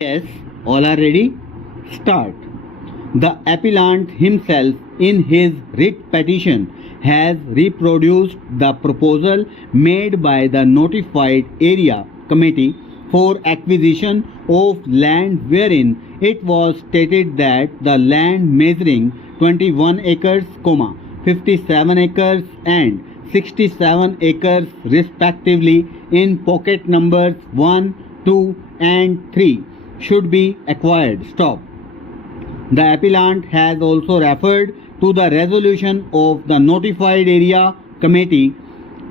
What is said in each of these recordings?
Yes, all are ready? Start. The appellant himself, in his writ petition, has reproduced the proposal made by the notified area committee for acquisition of land wherein it was stated that the land measuring 21 acres, 57 acres and 67 acres respectively in pocket numbers 1, 2 and 3 should be acquired. Stop. The appellant has also referred to the resolution of the notified area committee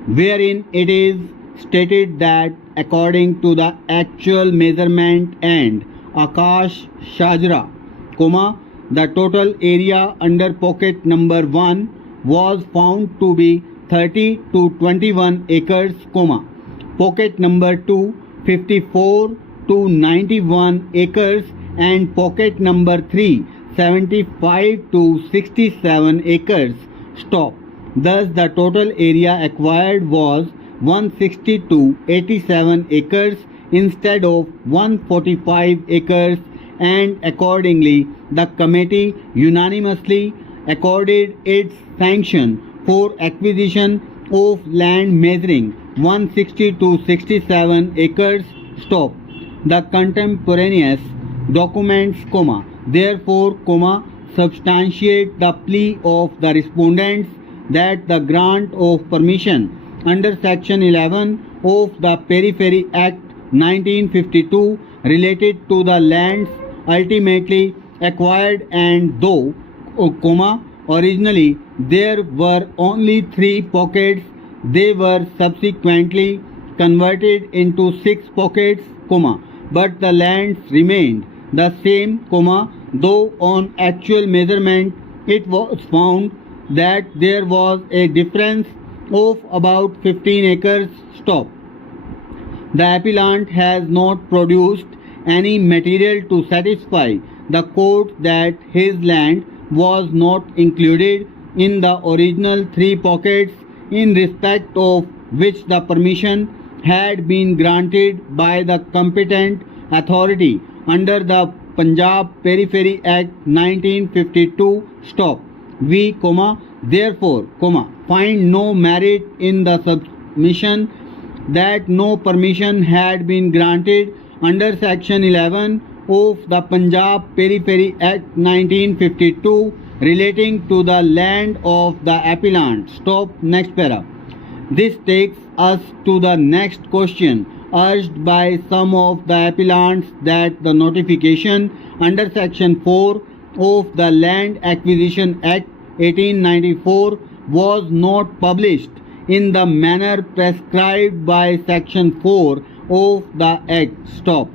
wherein it is stated that according to the actual measurement and Akash Shajra, the total area under pocket number 1 was found to be 30 to 21 acres, pocket number 2 54 to 91 acres and pocket number 3 75 to 67 acres. Stop. Thus the total area acquired was 160 to 87 acres instead of 145 acres, and accordingly the committee unanimously accorded its sanction for acquisition of land measuring 160 to 67 acres. Stop. The contemporaneous documents, therefore, substantiate the plea of the respondents that the grant of permission under section 11 of the Periphery Act 1952 related to the lands ultimately acquired, and though, originally there were only 3 pockets, they were subsequently converted into 6 pockets, but the lands remained the same, though on actual measurement it was found that there was a difference of about 15 acres. Stop. The appellant has not produced any material to satisfy the court that his land was not included in the original 3 pockets in respect of which the permission had been granted by the competent authority under the Punjab Periphery Act 1952. Stop. We, therefore, find no merit in the submission that no permission had been granted under section 11 of the Punjab Periphery Act 1952 relating to the land of the appellant. Stop. Next para. This takes us to the next question urged by some of the appellants that the notification under section 4 of the Land Acquisition Act 1894 was not published in the manner prescribed by section 4 of the Act. Stop.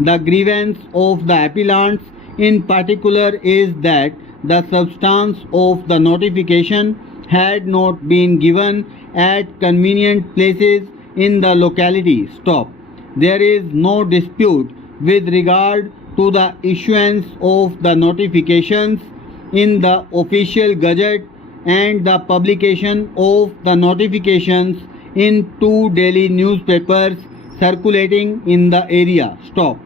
The grievance of the appellants in particular is that the substance of the notification had not been given at convenient places in the locality. Stop. There is no dispute with regard to the issuance of the notifications in the official gazette and the publication of the notifications in 2 daily newspapers circulating in the area. Stop.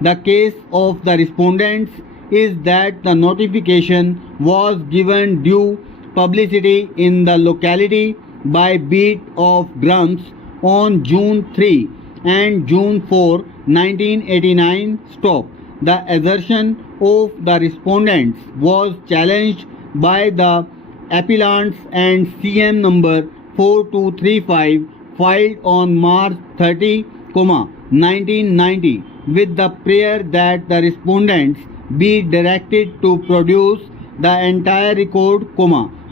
The case of the respondents is that the notification was given due publicity in the locality by beat of drums on June 3 and June 4, 1989. Stop. The assertion of the respondents was challenged by the appellants and CM number 4235 filed on March 30, 1990 with the prayer that the respondents be directed to produce the entire record,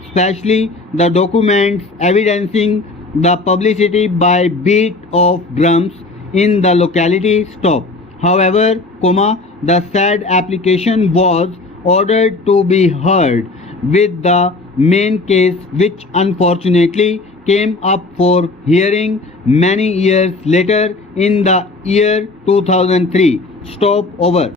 especially the documents evidencing the publicity by beat of drums in the locality. Stop. However, the said application was ordered to be heard with the main case, which unfortunately came up for hearing many years later in the year 2003. Stop. Over.